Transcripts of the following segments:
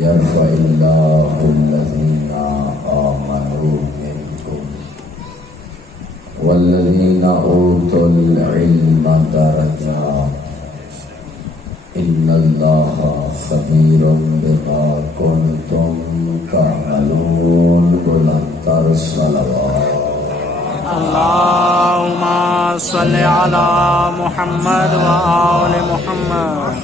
يرفع الله الذين آمنوا منكم والذين أوتوا العلم درجات إن الله خبير بما كنتم تعملون بلندر الصلوات اللهم صل على محمد وآل محمد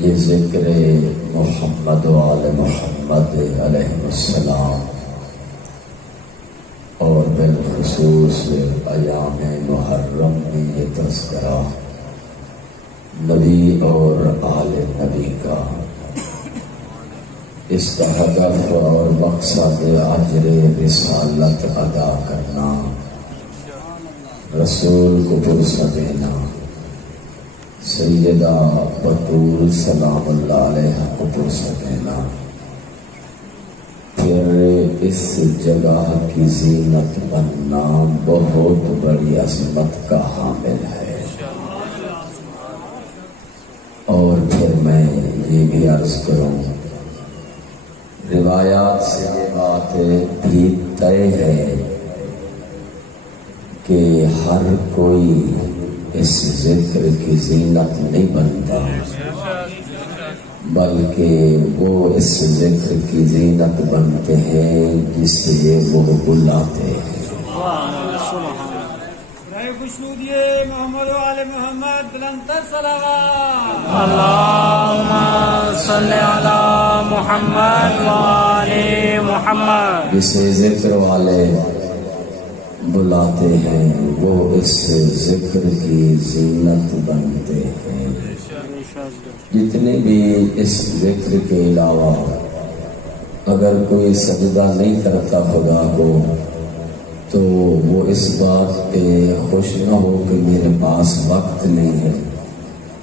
یہ ذکر محمد و آل محمد علیہ السلام اور بالخصوص ایام محرم میں یہ تذکرہ نبی اور آل نبی کا اس کا ہدف اور مقصد اجر رسالت ادا کرنا، رسول کو پرسہ دینا، سیدہ بطول سلام اللہ علیہ کو پرسہ دینا، پھر اس جگہ کی زینت بننا بہت بڑی عظمت کا حامل ہے۔ اور پھر میں یہ بھی عرض کروں، روایات سے یہ بات بھی طے ہے کہ ہر کوئی اس ذکر کی زینت نہیں بنتا، بلکہ وہ اس ذکر کی زینت بنتے ہیں جسے وہ بلاتے ہیں۔ محمد وآل محمد بلندر صلوات اللهم صل على محمد وآل محمد۔ جسے ذکر والے بلاتے ہیں وہ اس ذکر کی زینت بنتے ہیں۔ جتنے بھی اس ذکر کے علاوہ اگر کوئی سجدہ نہیں کرتا خدا کو تو وہ اس بات پہ خوش نہ ہو کہ میرے پاس وقت نہیں ہے،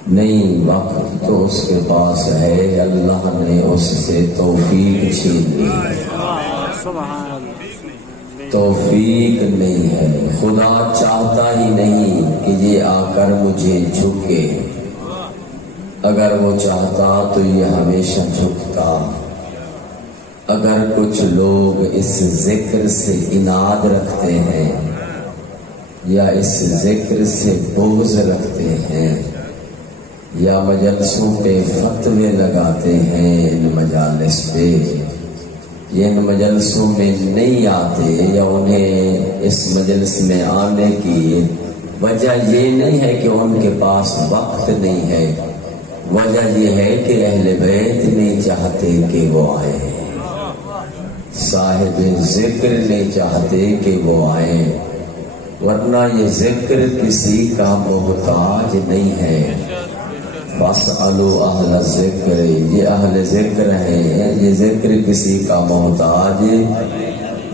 نہیں، وقت تو اس کے پاس ہے، اللہ نے اس سے توفیق چھین لی، توفیق نہیں ہے۔ خدا چاہتا ہی نہیں کہ یہ آ کر مجھے جھکے، اگر وہ چاہتا تو یہ ہمیشہ جھکتا۔ اگر کچھ لوگ اس ذکر سے عناد رکھتے ہیں یا اس ذکر سے بغض رکھتے ہیں یا مجلسوں پہ فتوے لگاتے ہیں ان مجالس پہ، یہ ان مجلسوں میں نہیں آتے یا انہیں اس مجلس میں آنے کی وجہ یہ نہیں ہے کہ ان کے پاس وقت نہیں ہے، وجہ یہ ہے کہ اہل بیت نہیں چاہتے کہ وہ آئیں، صاحب ذکر نہیں چاہتے کہ وہ آئیں، ورنہ یہ ذکر کسی کا محتاج نہیں ہے۔ فاسألوا اہل ذکر، یہ اہل ذکر ہیں، یہ ذکر کسی کا محتاج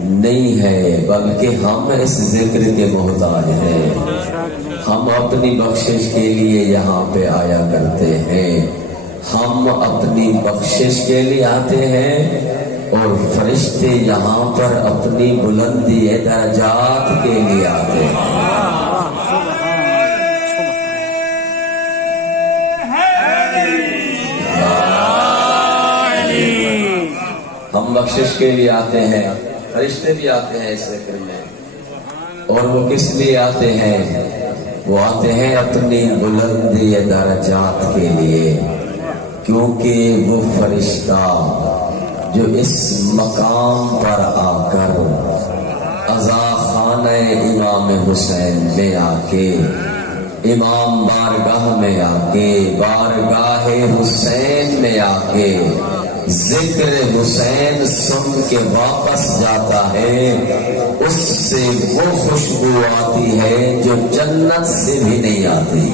نہیں ہے، بلکہ ہم اس ذکر کے محتاج ہیں۔ ہم اپنی بخشش کے لیے یہاں پہ آیا کرتے ہیں، ہم اپنی بخشش کے لیے آتے ہیں اور فرشتے یہاں پر اپنی بلندی درجات کے لیے آتے ہیں۔ ہم بخشش کے لیے آتے ہیں، فرشتے بھی آتے ہیں اس ذکر میں، اور وہ کس لیے آتے ہیں؟ وہ آتے ہیں اپنی بلندی درجات کے لیے، کیونکہ وہ فرشتہ جو اس مقام پر آ کر عزا خانہ امام حسین میں آ کے، امام بارگاہ میں آ کے، بارگاہ حسین میں آ کے ذکر حسین سن کے واپس جاتا ہے، اس سے وہ خوشبو آتی ہے جو جنت سے بھی نہیں آتی۔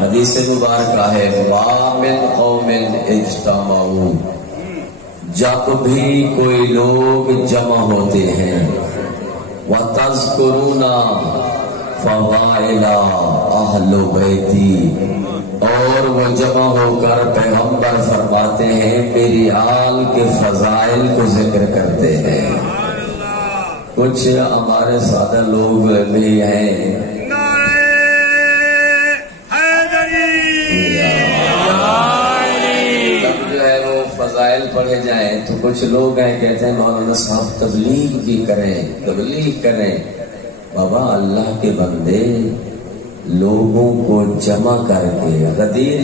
حدیث مبارکہ ہے، ما من قوم اجتمعوا، جب بھی کوئی لوگ جمع ہوتے ہیں، وَتَذْكُرُونَ فَضَائِلَ أَهْلِ بَيْتِي، اور وہ جمع ہو کر پیغمبر فرماتے ہیں میری آل کے فضائل کو ذکر کرتے ہیں، کچھ ہمارے سادہ لوگ بھی ہیں فضائل پڑھے جائیں تو کچھ لوگ ہیں کہتے ہیں مولانا صاحب تبلیغ بھی کریں بابا اللہ کے بندے لوگوں کو جمع کر کے غدیر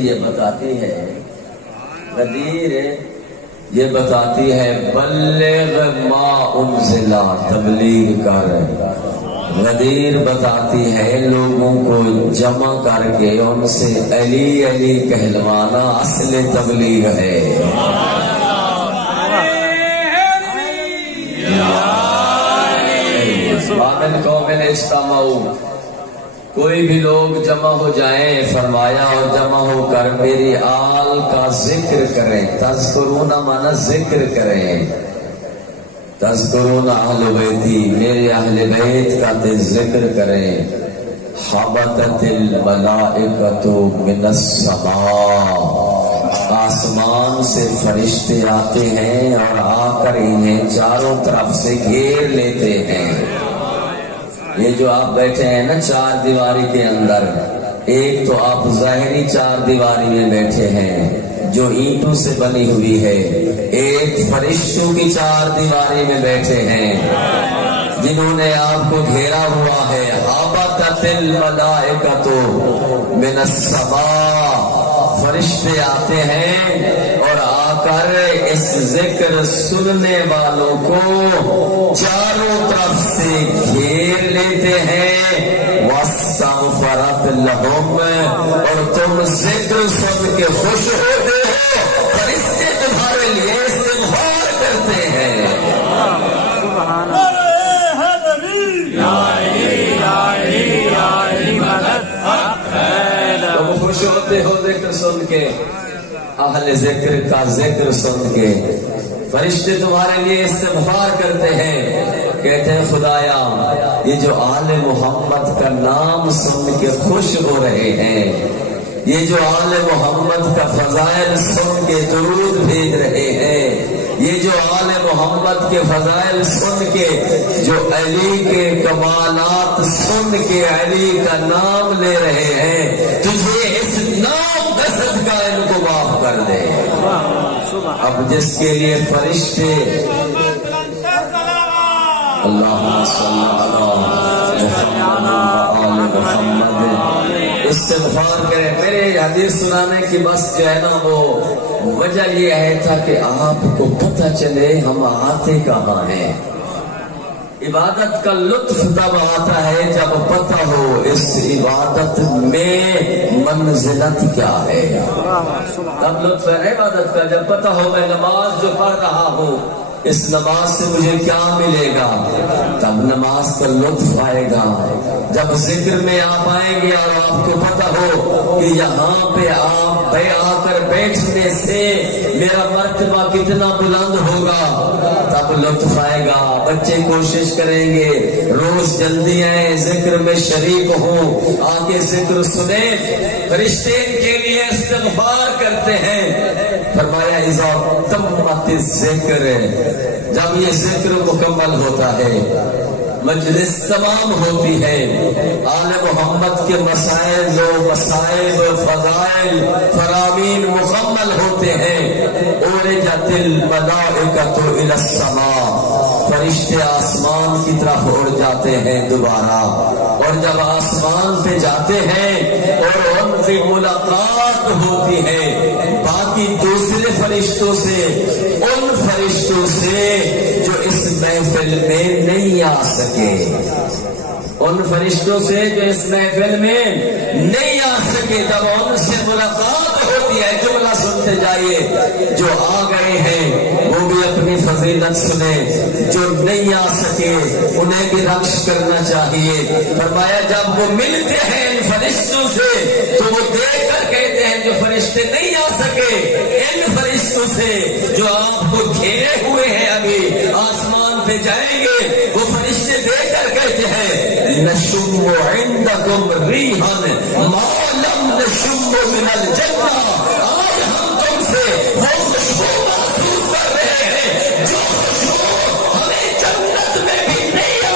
یہ بتاتی ہے بلغ ما انزلا تبلیغ کر غدیر بتاتی ہے لوگوں کو جمع کر کے ان سے علی علی کہلوانا اصل تبلیغ ہے بادل قوم اجتماعو کوئی بھی لوگ جمع ہو جائیں فرمایا اور جمع ہو کر میری آل کا ذکر کریں تذکرون مانا ذکر کریں تذکرون اہل بیتی میرے اہل بیت کا ذکر کریں حبتت الملائکۃ من السماء آسمان سے فرشتے آتے ہیں اور آ کر انہیں چاروں طرف سے گھیر لیتے ہیں یہ جو آپ بیٹھے ہیں نا چار دیواری کے اندر ایک تو آپ ظاہری چار دیواری میں بیٹھے ہیں جو اینٹوں سے بنی ہوئی ہے ایک فرشتوں کی چار دیواری میں بیٹھے ہیں جنہوں نے آپ کو گھیرا ہوا ہے حبتت الملائکۃ من السماء فرشتے آتے ہیں اور آ کر اس ذکر سننے والوں کو چاروں طرف سے گھیر لیتے ہیں واستغفرت لہم اور تم ذکر سن کے خوش ہوتے ہو فرشتے تمہارے لیے استغفار کرتے ہیں سبحان اللہ تم خوش ہوتے ہو ذکر سن کے اہل ذکر کا ذکر سن کے فرشتے تمہارے لیے استغفار کرتے ہیں کہتے ہیں خدایا یہ جو آل محمد کا نام سن کے خوش ہو رہے ہیں یہ جو آل محمد کا فضائل سن کے درود بھیج رہے ہیں یہ جو آل محمد کے فضائل سن کے جو علی کے کمالات سن کے علی کا نام لے رہے ہیں تجھے اس نام کا صدقہ ان کو معاف کر دے اب جس کے لیے فرشتے اللہم صلی اللہ علیہ محمد استغفار کریں میرے حدیث سنانے کی بس جو ہے نا وہ وجہ یہ ہے تاکہ آپ کو پتہ چلے ہم آتے کہاں ہیں عبادت کا لطف تب آتا ہے جب پتہ ہو اس عبادت میں منزلت کیا ہے تب لطف ہے عبادت کا جب پتہ ہو میں نماز جو پڑھ رہا ہوں اس نماز سے مجھے کیا ملے گا تب نماز کا لطف آئے گا جب ذکر میں آپ آئیں گے اور آپ کو پتہ ہو کہ یہاں پہ آپ آ کر بیٹھنے سے میرا مرتبہ کتنا بلند ہوگا تب لطف آئے گا بچے کوشش کریں گے روز جلدی آئیں ذکر میں شریک ہوں آ کے ذکر سنیں فرشتے کے لیے استغفار کرتے ہیں فرمایا اذا تمت الذکر جب یہ ذکر مکمل ہوتا ہے مجلس تمام ہوتی ہے آل محمد کے مسائل و مصائب فضائل فرامین مکمل ہوتے ہیں اورجت الملائکۃ الی السماء فرشتے آسمان کی طرف اڑ جاتے ہیں دوبارہ اور جب آسمان پہ جاتے ہیں اور ان سے ملاقات ہوتی ہے باقی دوسرے فرشتوں سے ان فرشتوں سے جو اس محفل میں نہیں آ سکے ان فرشتوں سے جو اس محفل میں نہیں آ سکے جب ان سے ملاقات ہوتی ہے جملہ سنتے جائیے جو آ گئے ہیں وہ بھی اپنی فضیلت سنیں جو نہیں آ سکے انہیں بھی رقص کرنا چاہیے فرمایا جب وہ ملتے ہیں ان فرشتوں سے تو وہ دیکھ کر کہتے ہیں جو فرشتے نہیں آ سکے ان فرشتوں سے جو آپ کو گھیرے ہوئے ہیں ابھی آسمان پہ جائیں گے وہ فرشتے دیکھ کر کہتے ہیں نشم عندکم ریحا ما لم نشم من الجنہ آج ہم تم سے وہ خوشبو محسوس کر رہے ہیں جو خوشبو ہمیں جنت میں بھی نہیں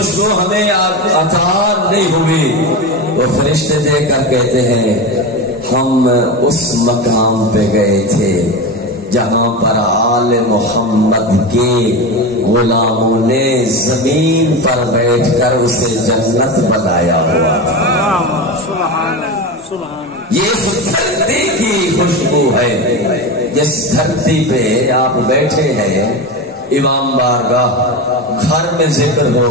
خوشبو ہمیں عطا نہیں ہوئی، وہ فرشتے دے کر کہتے ہیں ہم اس مقام پہ گئے تھے جہاں پر آل محمد کے غلاموں نے زمین پر بیٹھ کر اسے جنت بنایا ہوا تھا۔ یہ اس دھرتی کی خوشبو ہے جس دھرتی پہ آپ بیٹھے ہیں، امام بارگاہ گھر میں ذکر ہو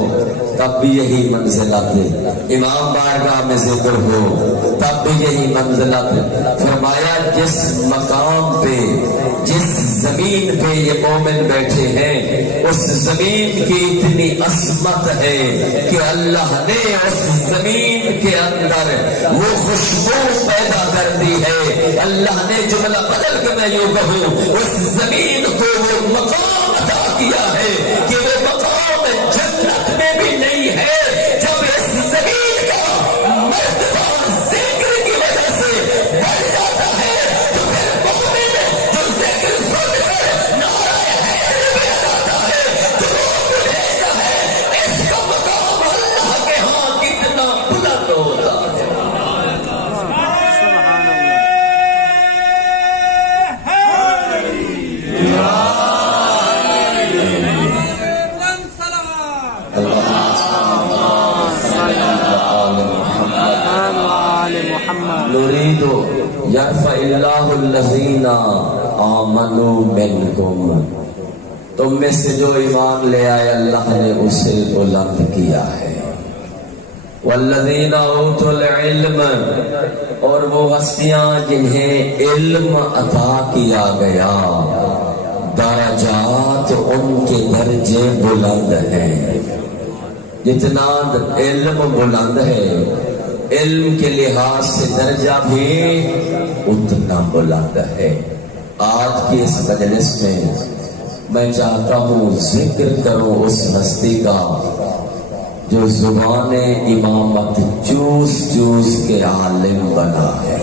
تب بھی یہی منزلت، امام بارگاہ میں ذکر ہو تب بھی یہی منزلت۔ فرمایا جس مقام پہ، جس زمین پہ یہ مومن بیٹھے ہیں، اس زمین کی اتنی عظمت ہے کہ اللہ نے اس زمین کے اندر وہ خوشبو پیدا کر دی ہے۔ اللہ نے جملہ بدل کے میں یوں کہوں، اس زمین کو وہ مقام عطا کیا ہے کہ وہ مقام جنت میں بھی نہیں ہے۔ جب اس زمین کا مرتبہ ذکر کی وجہ سے بڑھ جاتا ہے تو پھر مومن جو ذکر سن کر نعرہ حیدر بھی اٹھاتا ہے، درود بھیجتا ہے، اس کا مقام اللہ کے ہاں کتنا بلند ہوتا ہے۔ نريد يرفع الله الذين آمنوا منكم، تم میں سے جو ایمان لے آئے اللہ نے اسے بلند کیا ہے۔ والذین اوتوا العلم، اور وہ ہستیاں جنہیں علم عطا کیا گیا، درجات ان کے درجے بلند ہیں۔ جتنا علم بلند ہے، علم کے لحاظ سے درجہ بھی اتنا بلند ہے۔ آج کی اس مجلس میں میں چاہتا ہوں ذکر کروں اس ہستی کا جو زبان امامت چوس چوس کے عالم بنا ہے،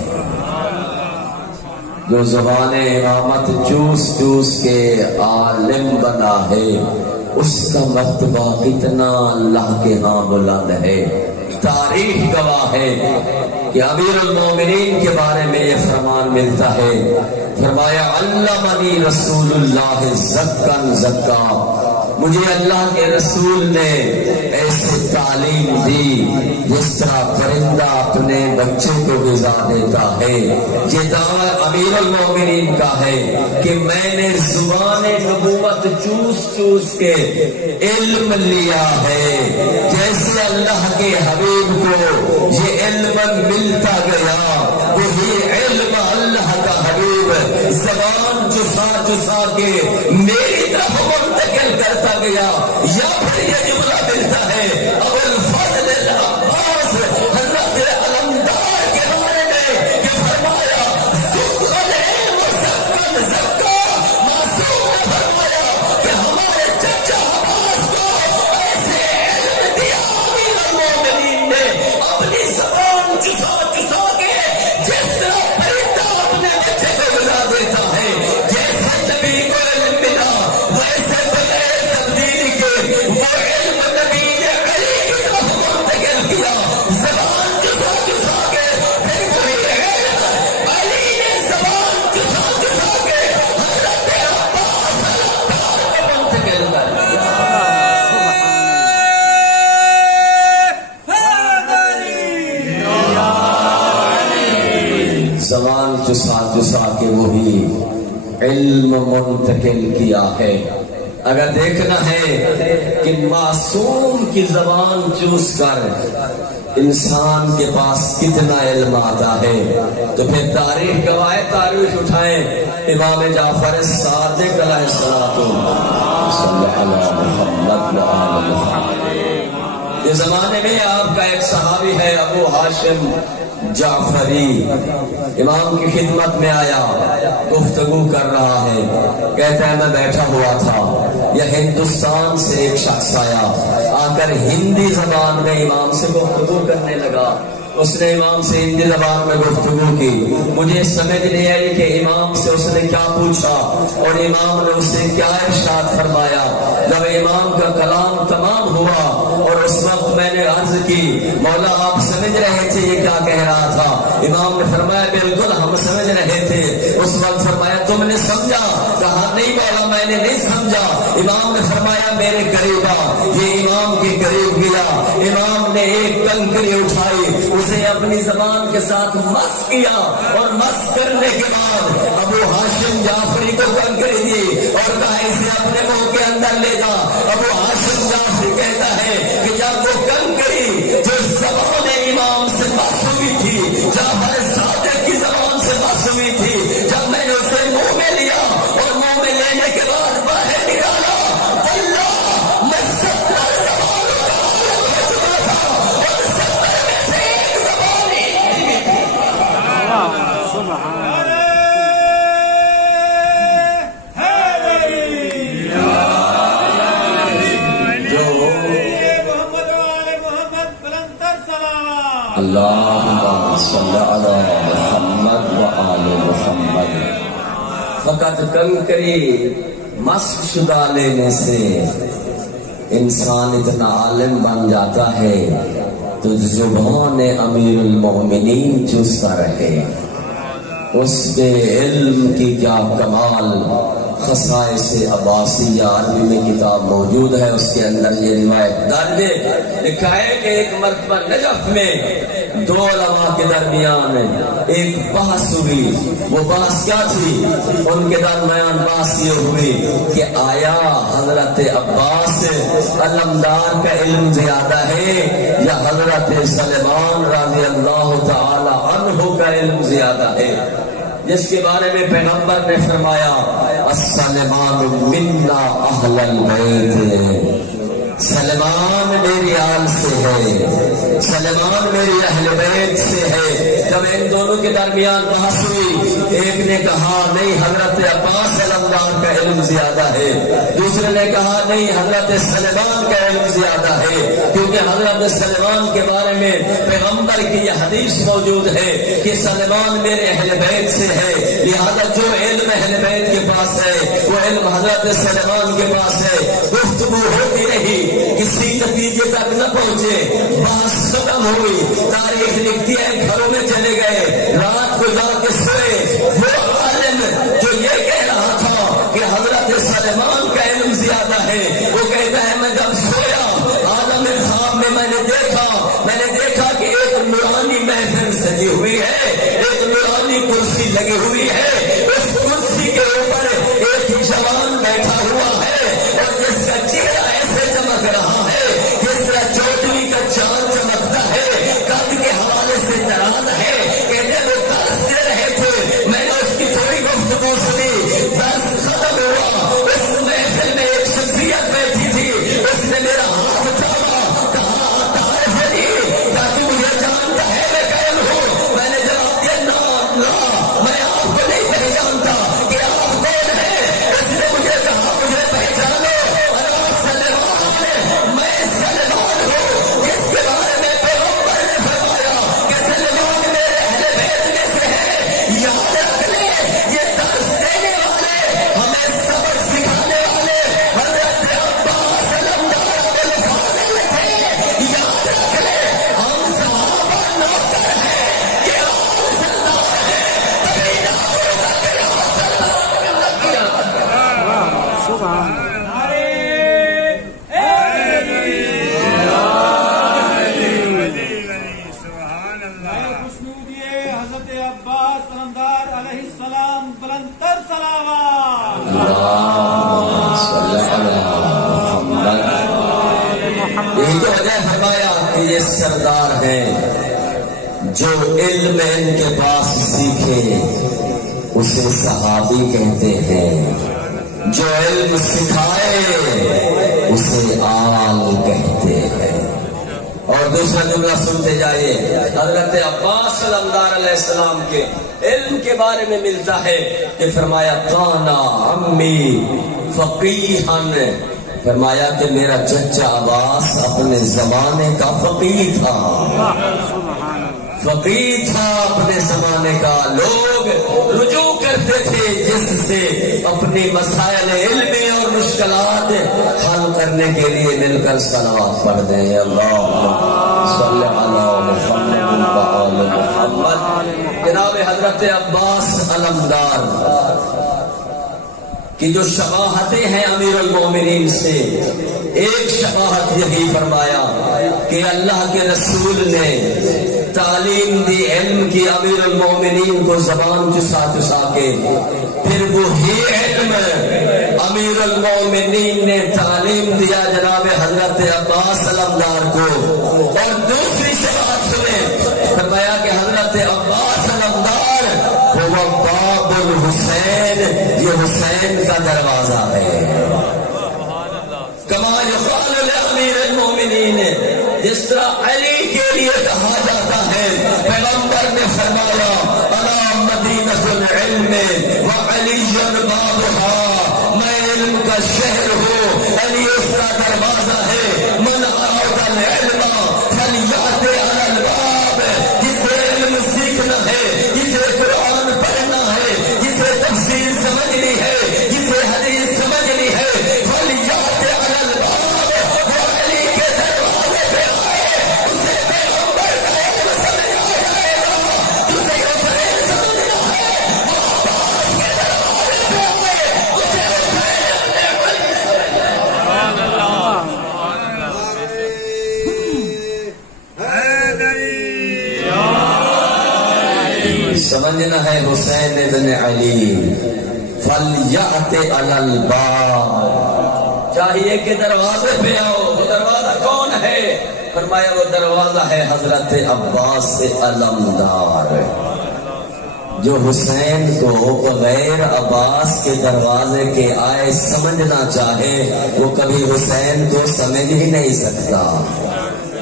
جو زبان امامت چوس چوس کے عالم بنا ہے، اس کا مرتبہ کتنا اللہ کے ہاں بلند ہے۔ تاریخ گواہ ہے کہ امیر المومنین کے بارے میں یہ فرمان ملتا ہے، فرمایا علمنی رسول اللہ زکن زکا، مجھے اللہ کے رسول نے ایسی تعلیم دی جس طرح پرندہ اپنے بچے کو غذا دیتا ہے۔ یہ دعویٰ امیر المومنین کا ہے کہ میں نے زبان نبوت چوس چوس کے علم لیا ہے، جیسے اللہ کے حبیب کو یہ علم ملتا گیا، وہی علم اللہ کا حبیب زبان چسا چسا کے میری طرف منتقل کرتا گیا۔ یا پھر یہ جملہ ملتا ہے ابو الفضل العباس حضرت علمدار کے بارے میں کہ فرمایا زکن علم زکن زکا، معصوم نے فرمایا کہ ہمارے چچا عباس کو ایسے علم دیا امیر المومنین نے اپنی زبان چسا چسا کے، جس طرح پرندہ اپنے بچے کو غذا دیتا ہے، جیسے نبی کو علم ملا ویسے بغیر تبدیلی کے وہ علم نبی نے علی کی طرف منتقل کیا، زبان چسا چسا کے، پھر وہی علم علی نے زبان چسا چسا کے حضرت عباس علمدار کو منتقل کر دیا۔ زبان چسا چسا کے وہی علم منتقل کیا ہے۔ اگر دیکھنا ہے کہ معصوم کی زبان چوس کر انسان کے پاس کتنا علم آتا ہے تو پھر تاریخ گواہ، تاریخ اٹھائیں امام جعفر صادق علیہ الصلوۃ صلی اللہ محمد وآل محمد۔ اس زمانے میں آپ کا ایک صحابی ہے ابو ہاشم جعفری، امام کی خدمت میں آیا، گفتگو کر رہا ہے، کہتا ہے میں بیٹھا ہوا تھا، یہ ہندوستان سے ایک شخص آیا، آ کر ہندی زبان میں امام سے گفتگو کرنے لگا۔ اس نے امام سے ہندی زبان میں گفتگو کی، مجھے سمجھ نہیں آئی کہ امام سے اس نے کیا پوچھا اور امام نے اس سے کیا ارشاد فرمایا۔ جب امام کا کلام تمام ہوا اور اس کی مولا آپ سمجھ رہے تھے یہ کیا کہہ رہا تھا؟ امام نے فرمایا بالکل ہم سمجھ رہے تھے۔ اس وقت فرمایا تم نے سمجھا؟ کہا نہیں مولا میں نے نہیں سمجھا۔ امام نے فرمایا میرے قریب آ۔ یہ امام کے قریب گیا، امام نے ایک کنکری اٹھائی، اسے اپنی زبان کے ساتھ مس کیا اور مس کرنے کے بعد ابو ہاشم جعفری کو کنکری دی اور کہا اسے اپنے منہ کے اندر لے جا۔ ابو ہاشم جعفری کہتا ہے کہ جب وہ کنکری جو زبان امام سے مس ہوئی تھی، جعفر صادق کی زبان سے مس ہوئی تھی، جب میں نے اسے منہ میں لیا اور منہ میں لینے کے بعد باہر نکالا، اللہ میں 70 زبانوں کا عالم ہو چکا تھا اور 70 میں سے ایک زبان ہی تھی۔ سبحان اللہم صلی علی محمد و آل محمد۔ فقط کنکری مشق شدہ لینے سے انسان اتنا عالم بن جاتا ہے تو زبان امیر المؤمنین چوستا رہے۔ اس کے علم کی کیا کمال! خصائص عباسیہ عربی میں کتاب موجود ہے، اس کے اندر یہ روایت درج ہے۔ لکھا ہے کہ ایک مرتبہ نجف میں دو علماء کے درمیان ایک بحث ہوئی۔ وہ بحث کیا تھی؟ ان کے درمیان بحث یہ ہوئی کہ آیا حضرت عباس علمدار کا علم زیادہ ہے یا حضرت سلیمان رضی اللہ تعالی عنہ کا علم زیادہ ہے؟ جس کے بارے میں پیغمبر نے فرمایا السلمان منا اہل البیت، سلمان میری آل سے ہے، سلمان میری اہل بیت سے ہے۔ جب ان دونوں کے درمیان بحث ہوئی، ایک نے کہا نہیں حضرت عباس علمدار کا علم زیادہ ہے، دوسرے نے کہا نہیں حضرت سلمان کا علم زیادہ ہے، کیونکہ حضرت سلمان کے بارے میں پیغمبر کی یہ حدیث موجود ہے کہ سلمان میرے اہل بیت سے ہے، لہذا جو علم اہل بیت کے پاس ہے وہ علم حضرت سلمان کے پاس ہے۔ گفتگو ہوتی رہی، کسی نتیجے تک نہ پہنچے، بحث ختم ہوئی، تاریخ لکھتی ہے گھروں میں چلے گئے، رات کو جا کے سوئے۔ وہ عالم جو یہ کہہ رہا تھا کہ حضرت سلمان کا علم زیادہ ہے، وہ کہتا ہے میں جب سویا عالم خواب میں میں نے دیکھا کہ ایک نورانی محفل سجی ہوئی ہے، ایک نورانی کرسی لگی ہوئی ہے، اس کرسی کے اوپر ایک جوان بیٹھا ہوا ہے اور جس کا چہرہ ایسے چمک رہا ہے جس طرح چوٹلی کا چاند چمکتا ہے، قد کے حوالے سے دراز ہے۔ کہتے وہ درس دے رہے تھے، میں نے اس کی تھوڑی گفتگو سنی، درس ختم ہوا، اس محفل میں ایک شخصیت بیٹھی تھی، اس نے میرا ہاتھ تھاما، کہا تعارفنی، کیا تو مجھے جانتا ہے میں کون ہوں؟ میں نے جواب دیا نا میں آپ کو نہیں پہچانتا کہ آپ کون ہیں۔ اس نے مجھے کہا مجھے پہچانو، اور آپ سلمان، میں سلمان ہوں جس کے بارے میں پیغمبر نے فرمایا کہ سلمان میرے اہل بیت میں سے ہے۔ یاد رکھ لے یہ درس دینے والے، ہمیں سبق سکھانے والے حضرت عباس علمدار بالفاضل تھے۔ یاد رکھ لے ہم صحابہ نوکر ہیں، یہ آپ سردار ہیں، تبھی نہ ہوگا کہ آپ سبحان حضرت عباس علمدار علیہ السلام بلندر صلوات۔ یہی تو وجہ فرمایا کہ یہ سردار ہیں، جو علم ان کے پاس سیکھے اسے صحابی کہتے ہیں، جو علم سکھائے اسے آل کہتے ہیں۔ اور دوسرا جملہ سنتے جائیے، حضرت عباس علمدار علیہ السلام کے علم کے بارے میں ملتا ہے کہ فرمایا کانا امی فقیہن، فرمایا کہ میرا چچا عباس اپنے زمانے کا فقیہ تھا۔ فقیر تھا اپنے زمانے کا، لوگ رجوع کرتے تھے جس سے اپنی مسائل علمی اور مشکلات حل کرنے کے لیے مل کر صلوات پڑھ دیں۔ اللہم صلی علی محمد و آل محمد۔ جناب حضرت عباس علمدار کی جو شباہتیں ہیں امیر المومنین سے، ایک شباہت یہی فرمایا کہ اللہ کے رسول نے تعلیم دی، علم کی امیر المومنین کو زبان چسا چسا کے، پھر وہی علم امیر المومنین نے تعلیم دیا جناب حضرت عباس علمدار کو۔ اور دوسری شباہت سنیں، فرمایا کہ حضرت عباس علمدار وہ باب الحسین، یہ حسین کا دروازہ ہے۔ کما یقال لامیر المومنین، جس طرح علی کے لیے کہا جاتا ہے، پیغمبر نے فرمایا انا مدینۃ العلم وعلی بابها، میں علم کا شہر ہوں، علی اس کا دروازہ ہے۔ من اراد العلم فلیأت علی الباب، جسے علم سیکھنا ہے، جسے قرآن پڑھنا ہے، جسے تفسیر سمجھنی ہے، جسے حدیث سمجھنی ہے، فلیأت علی الباب، وہ علی کے دروازے پہ آئے، اسے پیغمبر کا علم سمجھ آ جائے گا، جسے حسین سمجھنا ہے وہ عباس کے دروازے پہ آئے، اسے حسین اپنے علم سمجھ سمجھنا ہے حسین ابن علی۔ فلیأت علی الباب، چاہیے کہ دروازے پہ آؤ۔ وہ دروازہ کون ہے؟ فرمایا وہ دروازہ ہے حضرت عباس علمدار۔ جو حسین کو بغیر عباس کے دروازے کے آئے سمجھنا چاہے، وہ کبھی حسین کو سمجھ ہی نہیں سکتا۔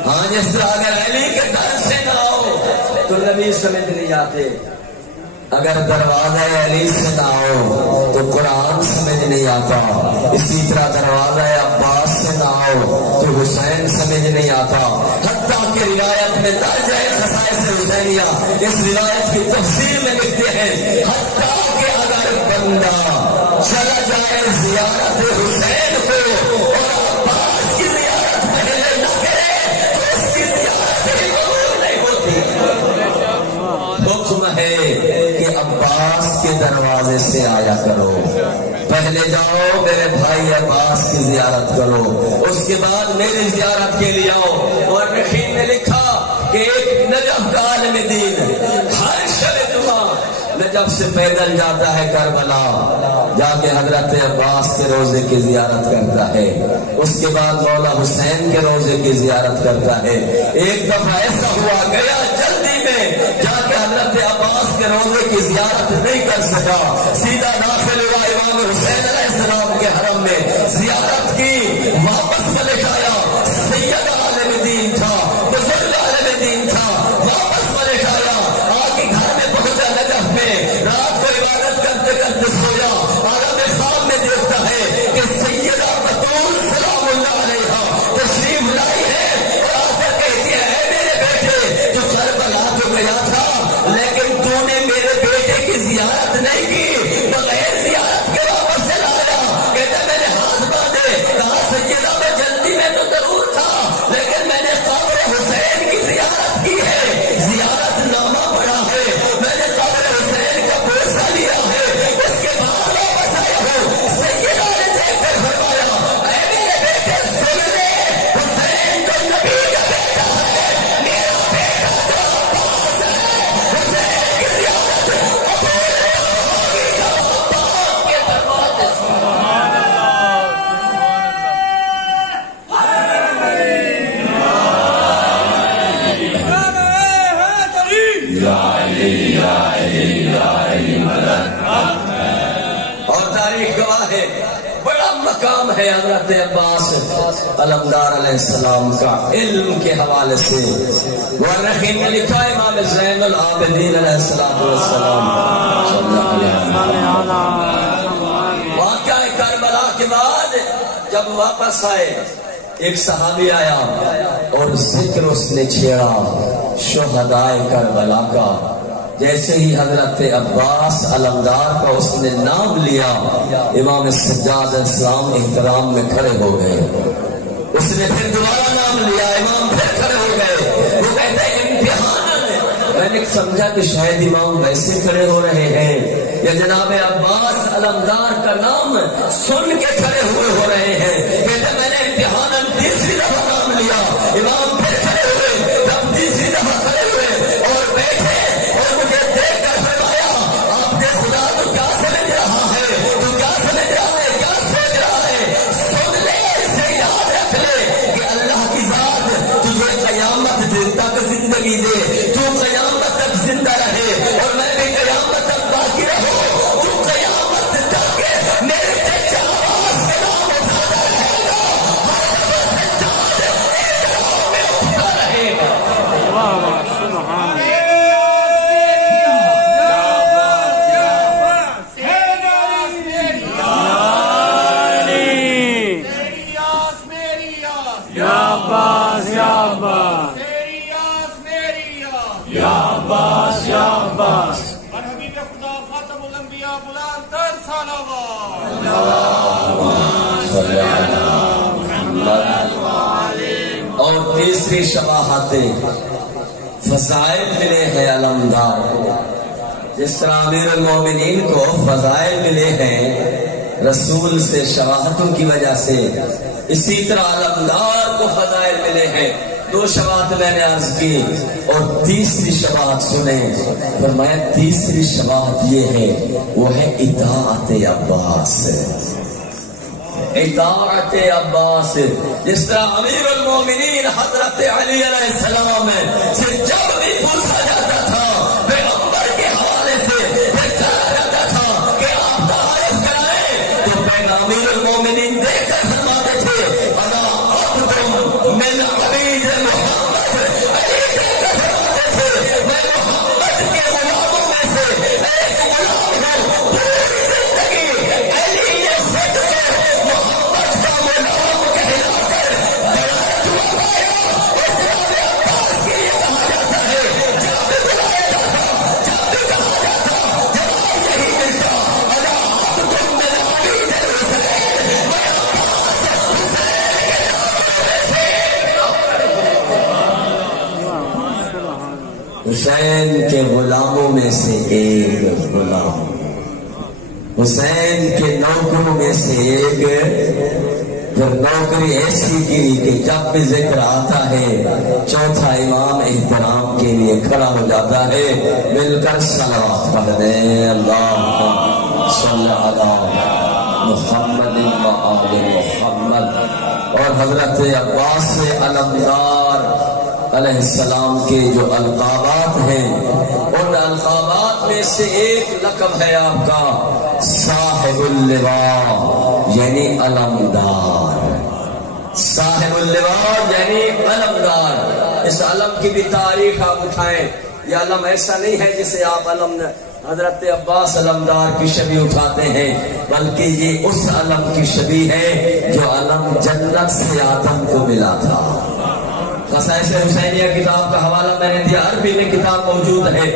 ہاں، جس طرح اگر علی کے در سے نہ آؤ تو نبی سمجھ نہیں آتے، اگر دروازہ علی سے نہ آؤ تو قرآن سمجھ نہیں آتا، اسی طرح دروازہ عباس سے نہ آؤ تو حسین سمجھ نہیں آتا۔ حتیٰ کہ روایت میں درج ہے خصائص حسینیہ، اس روایت کی تفسیر میں لکھتے ہیں حتیٰ کہ اگر بندہ چلا جائے زیارت حسین کو اور عباس کی زیارت پہلے نہ کرے تو اس کی زیارت بھی قبول نہیں ہوتی۔ حکم ہے کہ عباس کے دروازے سے آیا کرو، پہلے جاؤ میرے بھائی عباس کی زیارت کرو، اس کے بعد میری زیارت کے لیے آؤ۔ اور رحیم نے لکھا کہ ایک نجف کا عالم دین ہر شب جمعہ نجف سے پیدل جاتا ہے کربلا، جا کے حضرت عباس کے روزے کی زیارت کرتا ہے، اس کے بعد مولا حسین کے روزے کی زیارت کرتا ہے۔ ایک دفعہ ایسا ہوا، گیا جلدی میں، جا کے حضرت عباس کے روزے کی زیارت نہیں کر سکا، سیدھا داخل ہوا امام حسین علیہ السلام کے حرم میں، زیارت کی، واپس ملک آیا، سید عالم دین تھا، بزرگ عالم دین تھا، واپس ملک آیا، آ کے گھر میں پہنچا نجف میں، رات کو عبادت کرتے کرتے سویا، عالم خواب میں دیکھتا ہے کہ سیدہ بطول سلام اللہ علیہا تشریف لائی ہے، اور آ کر کہتی ہے اے میرے بیٹے، جو کربلا تو گیا تھا لیکن تو نے میرے بیٹے کی زیارت نہیں کی، بغیر زیارت کے واپس چلا آیا۔ کہتا میں نے ہاتھ باندھے، کہا سیدہ میں جلدی میں تو ضرور تھا لیکن میں نے قبر حسین کی زیارت کی ہے، زیارت نامہ پڑھا ہے، میں نے قبر حسین کا بوسہ لیا ہے، اس کے بعد واپس آیا ہوں۔ سیدہ نے دیکھ کر فرمایا اے میرے بیٹے سن لے، حسین تو نبی کا بیٹا ہے، میرا بیٹا تو عباس ہے، حسین کی زیارت قبول ہوگی جب عباس کے دروازے سے۔ اور تاریخ گواہ ہے، بڑا مقام ہے حضرت عباس علمدار علیہ السلام کا علم کے حوالے سے۔ ورخیم نے لکھا امام زین العابدین علیہ السلام واقعہ کربلا کے بعد جب واپس آئے، ایک صحابی آیا اور ذکر اس نے چھیڑا شہدائے کربلا کا۔ جیسے ہی حضرت عباس علمدار کا اس نے نام لیا، امام سجاد علیہ السلام احترام میں کھڑے ہو گئے۔ اس نے پھر دوبارہ نام لیا، امام پھر کھڑے ہو گئے۔ وہ کہتے ہیں امتحان۔ میں نے سمجھا کہ شاید امام ویسے کھڑے ہو رہے ہیں یا جناب عباس علمدار کا نام سن کے کھڑے ہوئے ہو رہے ہیں۔ کہتے میں نے امتحان تیسری دفعہ نام لیا، امام پھر کھڑے ہوئے، تب تیسری دفعہ کھڑے ہوئے اور بیٹھے اور مجھے دیکھ کر فرمایا آپ نے خدا تو کیا سمجھ رہا ہے، تو کیا سمجھ رہا ہے، کیا سوچ رہا ہے؟ سن لے، اسے یاد رکھ لے کہ اللہ کی ذات تجھے قیامت تک زندگی دے، تو قیامت تک زندہ رہے اور میں بھی قیامت تک باقی رہو، تو قیامت تک میرے چچا عباس کے نام اٹھاتا رہے گا، اٹھاتا رہے گا۔ واہ واہ سبحان اور تیسری شباہت فضائل ملے ہیں علمدار کو، جس طرح امیر المومنین کو فضائل ملے ہیں رسول سے شباہتوں کی وجہ سے، اسی طرح علمدار کو فضائل ملے ہیں۔ دو شباہت میں نے عرض کی اور تیسری شباہت سنیں، فرمایا تیسری شباہت یہ ہے، وہ ہے اطاعت عباس۔ اطاعت عباس، جس طرح امیر المومنین حضرت علی علیہ السلام سے جب بھی پوچھا جاتا تھا پیغمبر کے حوالے سے، پھر کہا جاتا تھا کہ آپ تعارف کرائیں، تو امیر المومنین دیکھ کر فرماتے تھے انا عبد من عبید محمد، علی دیکھ کر فرماتے تھے میں محمد کے غلاموں میں سے ایک غلام ہوں، پوری زندگی علی نے خود کو محمد کا غلام کہلا کر بڑا دعا پایا۔ اور جناب عباس کے لیے کہا جاتا ہے، جب بھی بلایا جاتا، جب بھی کہا جاتا، جواب یہی ملتا انا عبد من عبید الحسین، میں عباس حسین کے حسین کے غلاموں میں سے ایک غلام، حسین کے نوکروں میں سے ایک۔ پھر نوکری ایسی گری کہ جب بھی ذکر آتا ہے چوتھا امام احترام کے لیے کھڑا ہو جاتا ہے، مل کر صلوات پڑھ دیں، اللہم صلی علی محمد و آل محمد۔ اور حضرت عباس علمدار علیہ السلام کے جو القابات ہیں، ان القابات میں سے ایک لقب ہے آپ کا صاحب اللواء، یعنی علمدار۔ صاحب اللواء یعنی علمدار۔ اس علم کی بھی تاریخ آپ اٹھائیں، یہ علم ایسا نہیں ہے جسے آپ علم حضرت عباس علمدار کی شبیہ اٹھاتے ہیں، بلکہ یہ اس علم کی شبیہ ہے جو علم جنت سے آدم کو ملا تھا۔ خصائص حسینیہ کتاب کا حوالہ میں نے دیا، عربی میں کتاب موجود ہے،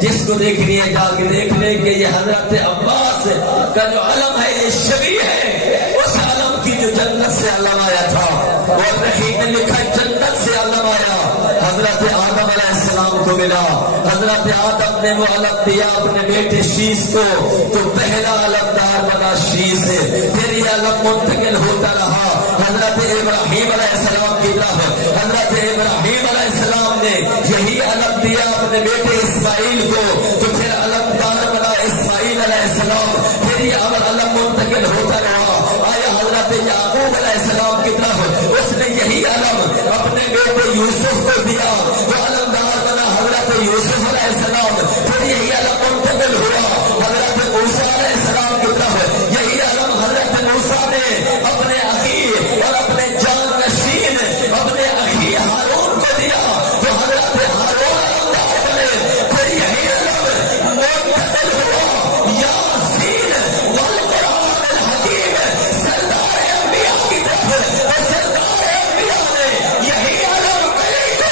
جس کو دیکھنی ہے جا کے دیکھ لیں کہ یہ حضرت عباس کا جو علم ہے یہ شبیہ ہے اس علم کی جو جنت سے علم آیا تھا۔ اور رحیم نے لکھا جنت سے علم آیا، حضرت آدم علیہ السلام کو ملا، حضرت آدم نے وہ علم دیا اپنے بیٹے شیس کو، تو پہلا علمدار بنا شیس، پھر یہ علم منتقل ہوتا رہا حضرت ابراہیم علیہ السلام کی طرف۔ حضرت ابراہیم علیہ السلام نے یہی علم دیا اپنے بیٹے اسماعیل کو، تو پھر علمدار بنا اسماعیل علیہ السلام، پھر یہ علم منتقل ہوتا رہا، آیا حضرت یعقوب علیہ السلام کی طرف، اس نے یہی علم اپنے بیٹے یوسف کو دیا، وہ علمدار بنا حضرت یوسف علیہ السلام، پھر یہی علم منتقل ہوا حضرت موسیٰ علیہ السلام کی طرف، یہی علم حضرت موسیٰ نے اپنے اخی اور اپنے جان نشین اپنے اخی ہارون کو دیا، تو حضرت ہارون علمدار بنے، پھر یہی علم منتقل ہوا یاسین والقرآن الحکیم، سردار انبیاء کی طرف، اور سردار انبیاء نے یہی علم علی کو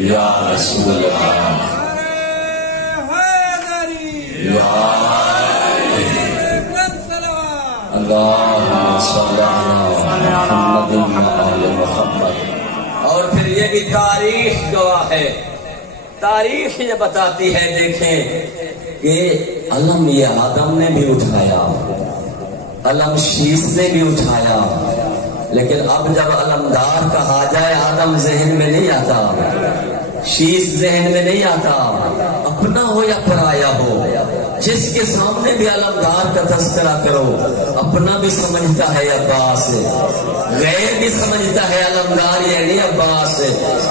یا رسول اللہ اللہم صلی علی محمد. اور پھر یہ بھی تاریخ گواہ ہے، تاریخ یہ بتاتی ہے، دیکھیں کہ علم یہ آدم نے بھی اٹھایا، علم شیس نے بھی اٹھایا، لیکن اب جب علمدار کہا جائے آدم ذہن میں نہیں آتا، شیس ذہن میں نہیں آتا، اپنا ہو یا پرایا ہو، جس کے سامنے بھی علمدار کا تذکرہ کرو اپنا بھی سمجھتا ہے عباس، غیر بھی سمجھتا ہے علمدار یعنی عباس.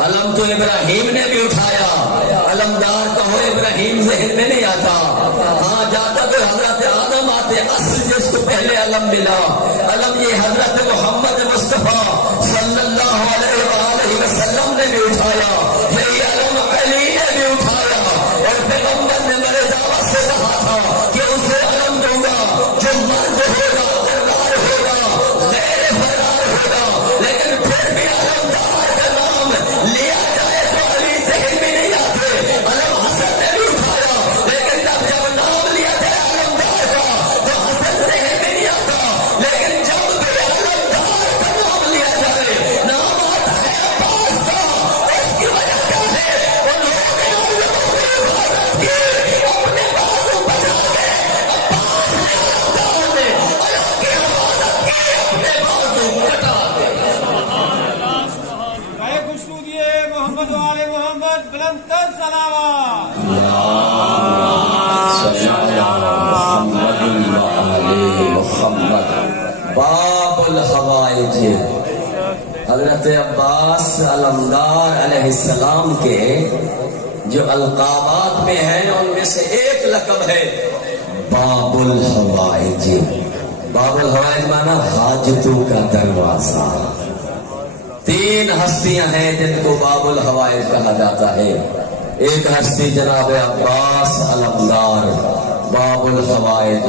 علم تو ابراہیم نے بھی اٹھایا، علمدار کہو ابراہیم ذہن میں نہیں آتا، ہاں جاتا تو حضرت آدم آتے، اصل جس کو پہلے علم ملا، علم یہ حضرت محمد مصطفیٰ صلی اللہ علیہ وآلہ وسلم نے بھی اٹھایا، یہی علم علی نے بھی اٹھایا، اور پیغمبر نے میرے دعوت سے کہا تھا کہ اسے علم دوں گا جو مرد ہوگا، فرار ہوگا، غیر فرار ہوگا، لیکن پھر بھی علمدار کا نام لیا جائے تو علی ذہن میں نہیں آتے. علم حسن نے بھی اٹھایا، لیکن جب نام لیا جائے علمدار کا تو حسن ذہن میں نہیں آتا، لیکن جب بھی علمدار کا نام لیا جائے نام آتا ہے عباس کا. اس کی وجہ کیا ہے؟ انہوں نے علموں کی عبادت کی، اپنے بازو بچا کے عباس نے علمدار نے علم کی عبادت کی، اپنے بازو کٹا دے. محمد والے محمد بلند تر صلوات. محمد. باب الحوائج. حضرت عباس علمدار علیہ السلام کے جو القابات میں ہیں ان میں سے ایک لقب ہے باب الحوائج. باب الحوائج مانا حاجتوں کا دروازہ. تین ہستیاں ہیں جن کو باب الحوائج کہا جاتا ہے. ایک ہستی جناب عباس علمدار باب الحوائج،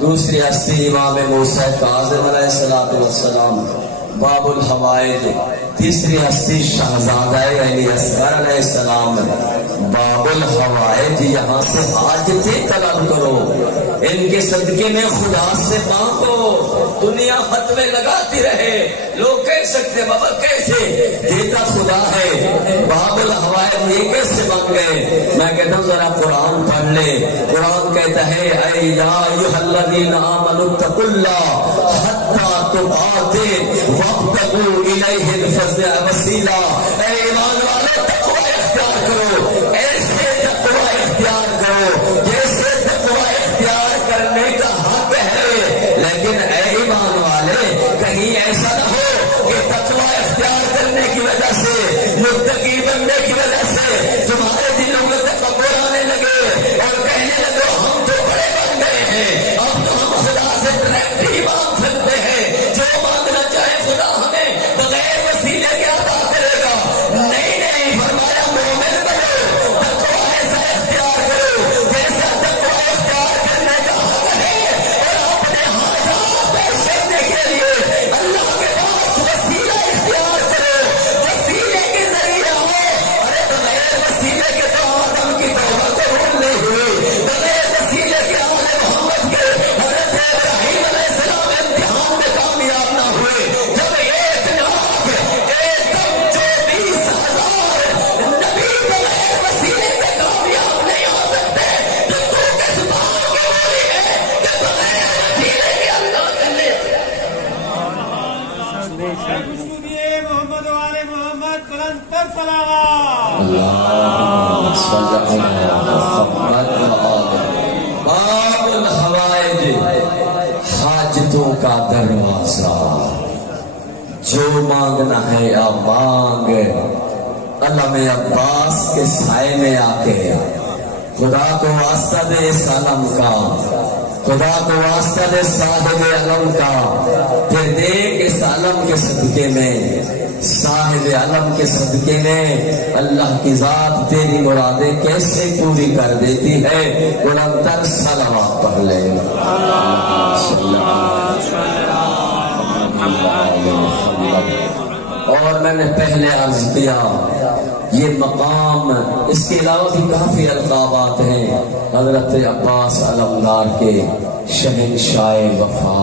دوسری ہستی امام موسیٰ کاظم علیہ السلام باب الحوائج، تیسری ہستی شہزادہ یعنی اصغر علیہ السلام باب الحوائج. یہاں سے حاجتیں طلب کرو، ان کے صدقے میں خدا سے مانگو. دنیا فتوے لگاتی رہے، لوگ کہہ سکتے بابا کیسے دیتا خدا ہے، باب الحوائج یہ کیسے بن گئے؟ میں کہتا ہوں ذرا قرآن پڑھ لے. قرآن کہتا ہے اے یا ایھا الذین آمنوا اتقوا اللہ حتی تقاته وابتغوا الیہ الوسیلہ. اے ایمان والے تقوی اختیار کرو، ایسے تقوی اختیار کرو جیسے تقوی اختیار کرنے کا حق ہے. لیکن اے ایمان والے کہیں ایسا نہ ہو کہ تقوی اختیار کرنے کی وجہ سے، متقی بننے کی وجہ سے تمہارے دلوں میں تکبر آنے لگے اور کہنے لگے ہم تو بڑے بن گئے ہیں، اب تو ہم خدا سے ڈائریکٹ ہی مانگ سکتے ہیں، جو مانگنا چاہے خدا ہمیں بغیر وسیلے کے عطا کرے گا. نہیں نہیں، فرمایا مومن بنو، تقوی ایسا اختیار کرو جیسا تقوی اختیار کرنے کا حق ہے، اور اپنے حاجات پیش کرنے کے لیے اللہ کے پاس وسیلہ اختیار کرو. وسیلے کے ذریعے ہو، ارے بغیر وسیلے کے تو آدم کی توبہ قبول نہیں ہوئی، بغیر وسیلے کے آل محمد کے حضرت ابراہیم علیہ السلام امتحان میں کامیاب نہ ہوئے. جب 1,24,000 نبی بغیر وسیلے کے کامیاب نہیں ہو سکتے، تو کس بات کی بولی ہے کہ بغیر وسیلے کے اللہ کرنے. محمد والے محمد بلند تر صلوات. اللہم صلی علی محمد باب الحوائج. حاجتوں کا دروازہ، جو مانگنا ہے یا مانگ. علم عباس کے سائے میں آ کے خدا کو واسطہ دے اس علم کا، خدا کو واسطہ دے صاحب علم کا، پھر دیکھ اس علم کے صدقے میں، صاحب علم کے صدقے میں اللہ کی ذات تیری مرادیں کیسے پوری کر دیتی ہے۔ بلندتر صلوات پڑھ لے۔ اور میں نے پہلے عرض کیا یہ مقام، اس کے علاوہ بھی کافی القابات ہیں حضرت عباس علمدار کے شہنشاہ وفا،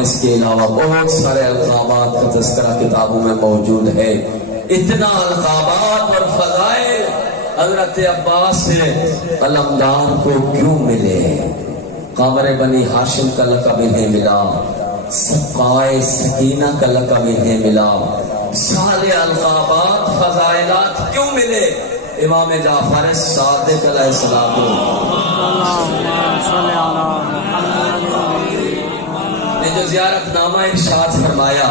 اس کے علاوہ بہت سارے القابات کا تذکرہ کتابوں میں موجود ہے۔ اتنا القابات اور فضائل حضرت عباس علمدار کو کیوں ملے؟ قمر بنی ہاشم کا لقب انہیں ملا، سقائے سکینہ کا لقب انہیں ملا، سارے القابات فضائلات کیوں ملے؟ امام جعفر صادق علیہ السلام نے جو زیارت نامہ ارشاد فرمایا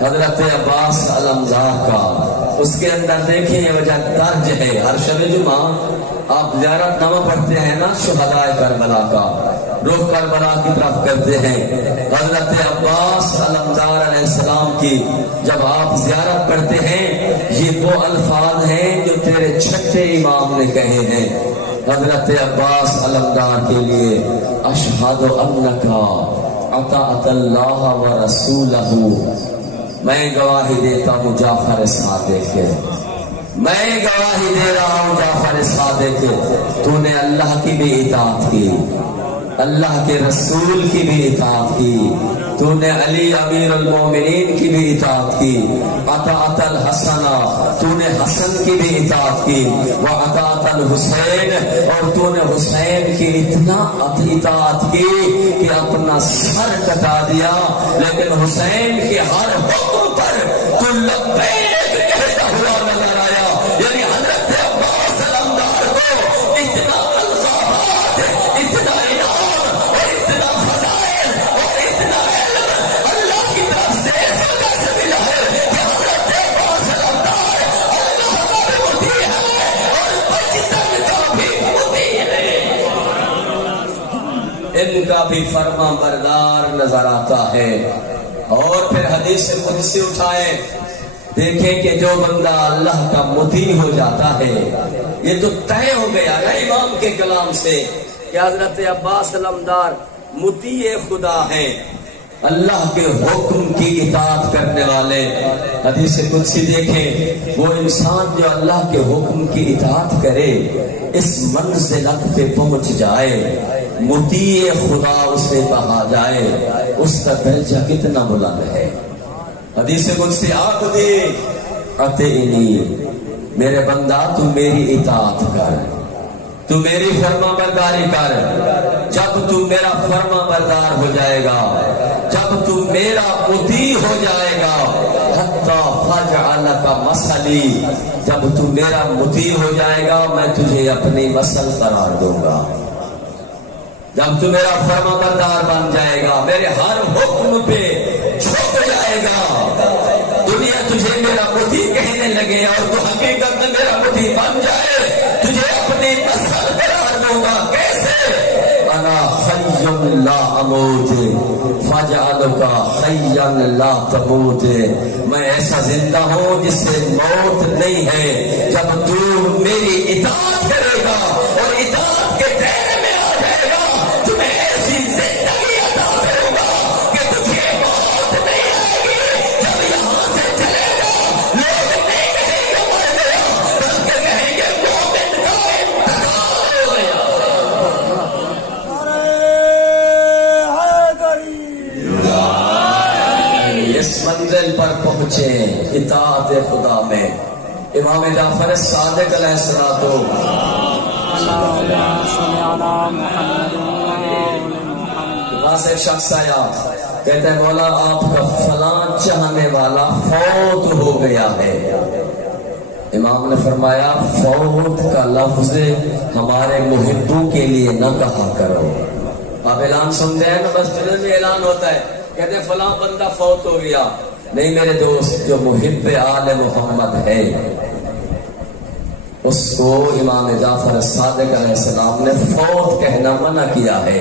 حضرت عباس علمدار کا، اس کے اندر دیکھیں یہ وجہ درج ہے۔ ہر شب جمعہ آپ زیارت نامہ پڑھتے ہیں نا شہدائے کربلا کا، رخ کربلا کی طرف کرتے ہیں۔ حضرت عباس علمدار علیہ السلام کی جب آپ زیارت پڑھتے ہیں، یہ وہ الفاظ ہیں جو تیرے چھٹے امام نے کہے ہیں۔ حضرت عباس علمدار کے لیے اشہد انکا اطاعت اللہ و رسولہ، میں گواہی دیتا ہوں جعفر صادق کے، میں گواہی دے رہا ہوں جعفر صادق، تو نے اللہ کی بھی اطاعت کی، اللہ کے رسول کی بھی اطاعت کی، تو نے علی امیر المومنین کی بھی اطاعت کی، اطاعت الحسن، تو نے حسن کی بھی اطاعت کی، واطاعت الحسین، اور تو نے حسین کی اتنا اطاعت کی کہ اپنا سر کٹا دیا، لیکن حسین کے ہر حکم پر تو لبیک کہتا ہوا نظر آیا۔ یعنی حضرت عباس علمدار کو اتنا القابات، اتنا انعام اور اتنا فضائل اور اتنا علم اللہ کی طرف سے اس وجہ سے ملا ہے کہ حضرت عباس علمدار اللہ کا بھی مطیع ہے اور بجتن کا بھی مطیع ہے، ان کا بھی فرما بردار نظر آتا ہے۔ اور پھر حدیث قدسی اٹھائے، دیکھیں کہ جو بندہ اللہ کا مطیع ہو جاتا ہے، یہ تو طے ہو گیا نا امام کے کلام سے کہ حضرت عباس علمدار مطیع خدا ہے، اللہ کے حکم کی اطاعت کرنے والے۔ حدیث قدسی دیکھیں، وہ انسان جو اللہ کے حکم کی اطاعت کرے اس منزلت پہ پہنچ جائے، مطیع خدا اسے کہا جائے، اس کا درجہ کتنا بلند ہے۔ حدیث قدسی عبدی اطیعنی، میرے بندہ تو میری اطاعت کر، تو میری فرما برداری کر، جب تو میرا فرما بردار ہو جائے گا، جب تو میرا مطیع ہو جائے گا، حتی فجعلک مسلی، جب تو میرا مطیع ہو جائے گا میں تجھے اپنی مسل قرار دوں گا، جب تو میرا فرما بردار بن جائے گا، میرے ہر حکم پہ جھک جائے گا، دنیا تجھے میرا مطیع کہنے لگے اور تو حقیقت میں میرا مطیع بن جائے، تجھے اپنی مسل قرار دوں گا۔ کیسے؟ انا حی لا اموت فجعلک حیا لا تموت، میں ایسا زندہ ہوں جس سے موت نہیں ہے، جب تو میری اطاعت کرے گا اور اطاعت کے دائرے میں آ جائے گا تو میں ایسی زندگی عطا کروں گا کہ تجھے موت نہیں آئے گی۔ جب یہاں سے چلے گا لوگ نہیں کہیں گے مر گیا، بلکہ کہیں گے مومن کا انتقال ہو گیا۔ اس منزل پر پہنچے اطاعت خدا میں۔ امام جعفر صادق علیہ الصلوۃ وہاں سے ایک شخص آیا، کہتا ہے مولا آپ کا فلاں چاہنے والا فوت ہو گیا ہے۔ امام نے فرمایا فوت کا لفظ ہمارے محبوں کے لیے نہ کہا کرو۔ آپ اعلان سنتے ہیں نا، مسجد میں اعلان ہوتا ہے، کہتے ہیں فلاں بندہ فوت ہو گیا، نہیں میرے دوست جو محب آل محمد ہے اس کو امام جعفر صادق علیہ السلام نے فوت کہنا منع کیا ہے.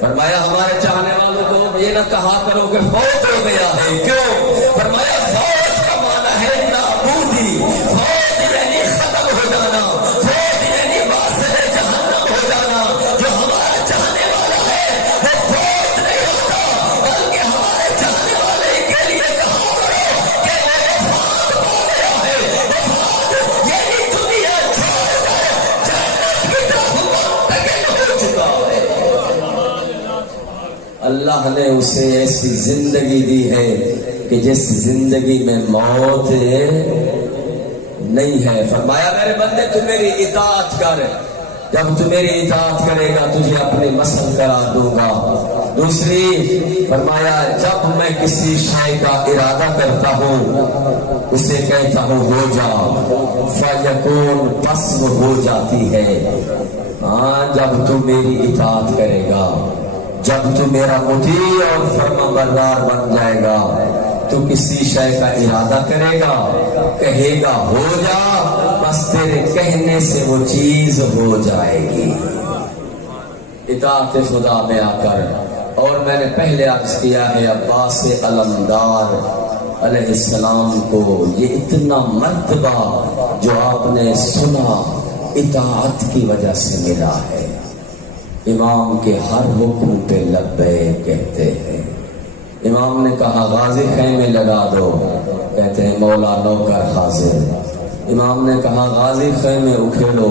فرمایا ہمارے چاہنے والوں کو یہ نہ کہا کرو کہ فوت ہو گیا ہے. کیوں؟ فرمایا فوت کا معنی ہے نابودی. فوت یعنی ختم ہو جانا. فوت یعنی واسطے جہنم ہو جانا. جو ہمارا چاہنے والا ہے وہ فوت نہیں ہوتا، بلکہ ہمارے چاہنے والے کے لیے کہا کرو کہ وہ وفات پا گیا ہے. وفات یعنی دنیا چھوڑ کر جنت کی طرف منتقل ہو چکا ہے. اللہ نے اسے ایسی زندگی دی ہے کہ جس زندگی میں موت نہیں ہے. فرمایا میرے بندے تو میری اطاعت کر، جب تو میری اطاعت کرے گا تجھے اپنی مسل قرار دوں گا. دوسری فرمایا جب میں کسی شے کا ارادہ کرتا ہوں اسے کہتا ہوں ہو جا، فیکون پس وہ ہو جاتی ہے. ہاں جب تو میری اطاعت کرے گا، جب تو میرا مطیع اور فرما بردار بن جائے گا، تو کسی شے کا ارادہ کرے گا، کہے گا ہو جا، بس تیرے کہنے سے وہ چیز ہو جائے گی. اطاعت خدا میں آ کر، اور میں نے پہلے عرض کیا ہے عباس علمدار علیہ السلام کو یہ اتنا مرتبہ جو آپ نے سنا اطاعت کی وجہ سے ملا ہے. امام کے ہر حکم پہ لبیک کہتے ہیں. امام نے کہا غازی خیمے لگا دو، کہتے ہیں مولا نوکر حاضر. امام نے کہا غازی خیمے اکھیڑو،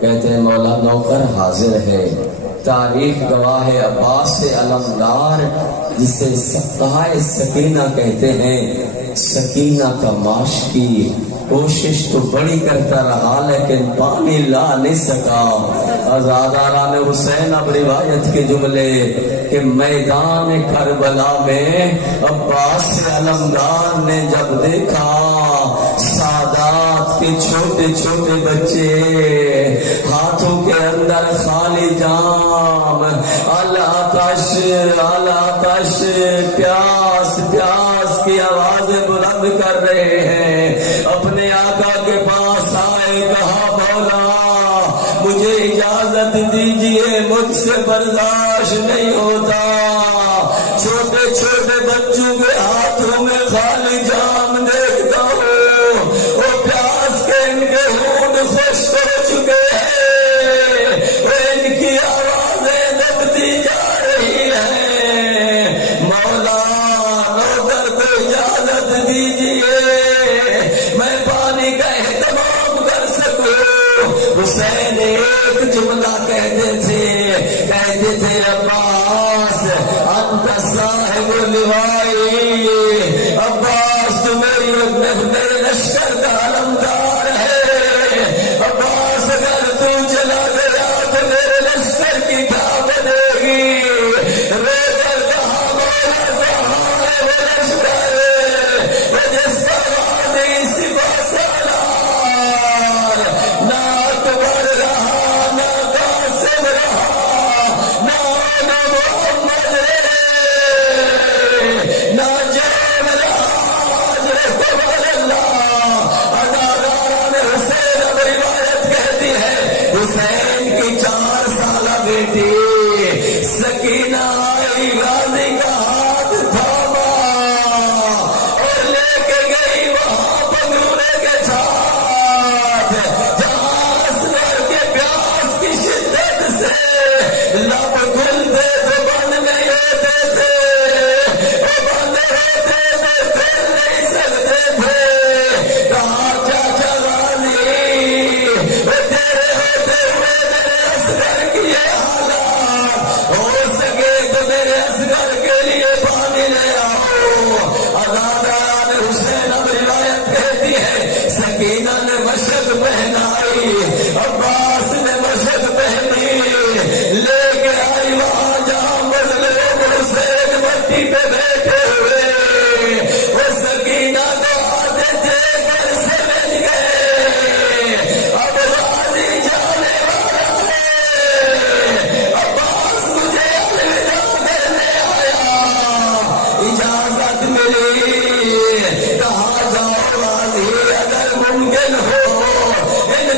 کہتے ہیں مولا نوکر حاضر ہے. تاریخ گواہ ہے عباس علمدار جسے سقائے سکینہ کہتے ہیں، سکینہ کا معاشقی کوشش تو بڑی کرتا رہا لیکن پانی لا نہیں سکا. آزاداران حسین اب روایت کے جملے کہ میدان کربلا میں عباس علمدار نے جب دیکھا سادات کے چھوٹے چھوٹے بچے ہاتھوں کے اندر خالی جام، العطش العطش، پیاس پیاس کی آوازیں بلند کر رہے ہیں، اپنے آقا کے پاس آئے، کہا مولا مجھے اجازت دیجئے، مجھ سے برداشت نہیں ہوتا. چھوٹے چھوٹے بچوں کے ہاتھوں میں خالی جام دیکھتا ہوں، وہ پیاس کے ان کے ہونٹ خشک ہو چکے ہیں، وہ ان کی آوازیں دبتی جا رہی ہیں. مولا نوکر کو اجازت دیجئے میں پانی کا اہتمام کر سکوں. حسین ایک جملہ کہتے تھے عباس انت صاحب لوائی، عباس تو میرے لشکر کا علمدار ہے. عباس اگر تو چلا گیا تو میرے لشکر کی کیا بنے گی؟ رو کر کہا مولا کہاں ہے وہ لشکر جس کا وادی سپاہ سالار نہ اکبر رہا، نہ قاسم رہا، نہ محمد نہ جیب رہا، قبر اللہ. اداکاران حسین اب روایت کہتی ہے حسین کی 4 سالہ بیٹی سکینہ آئی، غازی کا ہاتھ تھاما اور لے کے گئی وہاں پگھورے کے ساتھ جہاں اصغر کے پیاس کی شدت سے لب کھلتے تو بند نہیں ہوتے تھے، وہ بند ہوتے تھے پھر نہیں سکتے تھے. کہا چاچا غازی تیرے ہوتے ہوئے میرے اصغر کی یہ حالات، ہو سکے تو میرے اصغر کے لیے پانی لے آؤ. آزادان حسین اب روایت کہتی ہے سکینہ نے مشق پہنائی، عباس نے مشق پہنی، لے کے آئی وہاں جہاں مظلوم حسین مٹی پہ بیٹھے ہوئے. وہ سکینہ کو ہاتھ دے کر سمجھ گئے اب غازی جانے والا ہے، عباس مجھے الوداع کرنے آیا. اجازت ملی، کہا جاؤ غازی اگر ممکن ہو ان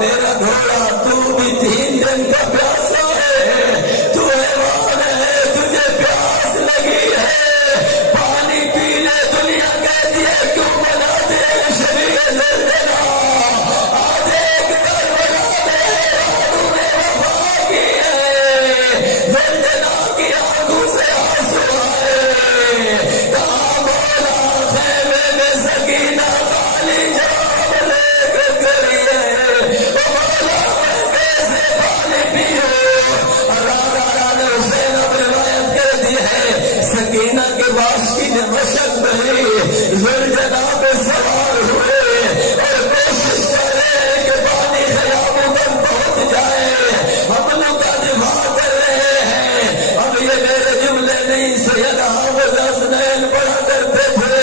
میرا گھوڑا تو بھی 3 دن کا پیاسا ہے، تو حیوان ہے تجھے پیاس لگی ہے، پانی پی لے دنیا کہتی ہے کیوں بنا دے شبیہ زلزلہ، دیکھ کر بنا دے رانو نے وفا کی ہے، زلزلہ کی آنکھوں سے آنسو آئے، کہاں مولا خیمے میں سکینہ خالی جواب لے کر گئی ہے، مولا میں کیسے پانی پیوں، رانا حسین اب روایت کر دی ہے، سکینہ کے باشی نے مشق بھری، زلزلہ پہ سوار ہوئے اور کوشش کرے کہ پانی خیاموں تک پہنچ جائے، ہم لوگ کا دفاع کر رہے ہیں، اب یہ میرے جملے نہیں سید حافظ حسنین پڑھا کرتے تھے،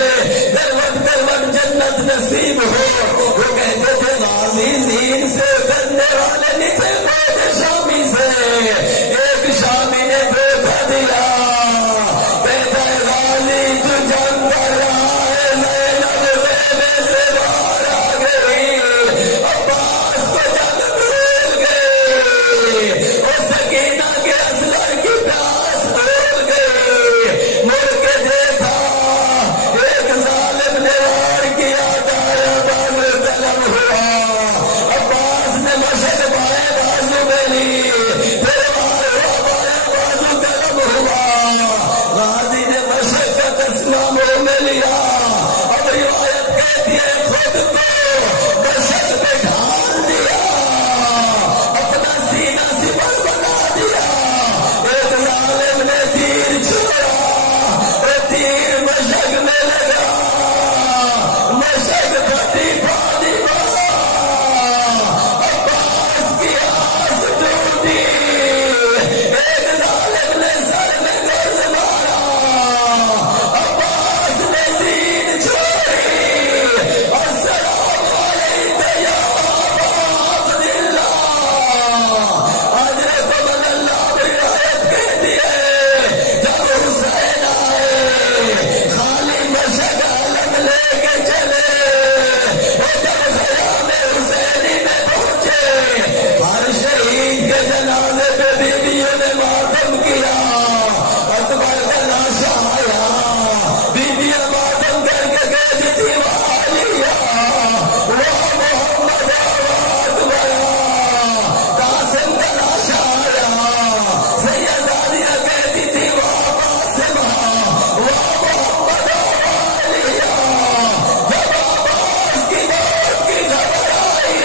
کروٹ کروٹ جنت نصیب ہو، وہ کہتے تھے غازی زین سے کرنے والے نہیں تھے کوئی شامی سے، ایک شامی نے دھوکہ دیا، کہتا ہے غازی جو جنگ کر رہا ہے میں نغمے میں سے باہر آ گئی، عباس کو جنگ بھول گئی، اور سکینہ کے اسلحے کی پیاس بھول گئی، مڑ کے دیکھا ایک ظالم نے وار کیا، دایا بازو قلم ہوا، عباس نے مشق بائیں بازو میں لی، پھر وار ہوا بائیں بازو قلم ہوا، غازی نے مشقت اسلاموں میں لیا، اب روایت کہتی ہے خود کو مشق میں ڈھال دیا، اپنا سینہ سپر بنا دیا، ایک ظالم نے تیر چھوڑا، تیر مشق میں لگا، مشق پھٹی پانی بہا، عباس کی آس ٹوٹی، ایک ظالم نے سر میں گرز مارا، عباس نے دین چھوڑی، السلام علیکم یا ابا عبداللہ، حضرت من اللہ روایت کہتی ہے جب حسین آئے خالی مشق علم لے کے چلے، اور جب خیام حسینی میں پہنچے ہر شہید کے جنازے پہ بیویوں نے ماتم کیا، اکبر کا لاشا آیا، بیویاں ماتم کر کے کہتی تھی والیہ واہ محمد آباد گیا، قاسم کا لاشا آیا، سیدانیہ کہتی تھی واہ قاسمہ واہ محمد والیہ، جب عباس کی موت کی خبر آئی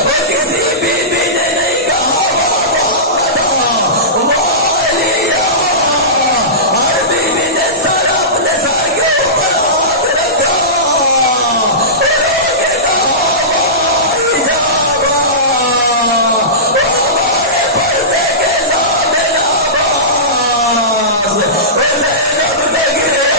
اور کسی بیوی نے نہیں کہا واہ محمد والیہ، ہر بیوی نے سر اپنے سر کے اوپر ہاتھ رکھا اور رو کے کہا واہ حجابہ، وہ ہمارے پردے کے سامنے عباس، وہ زینب پہ گرے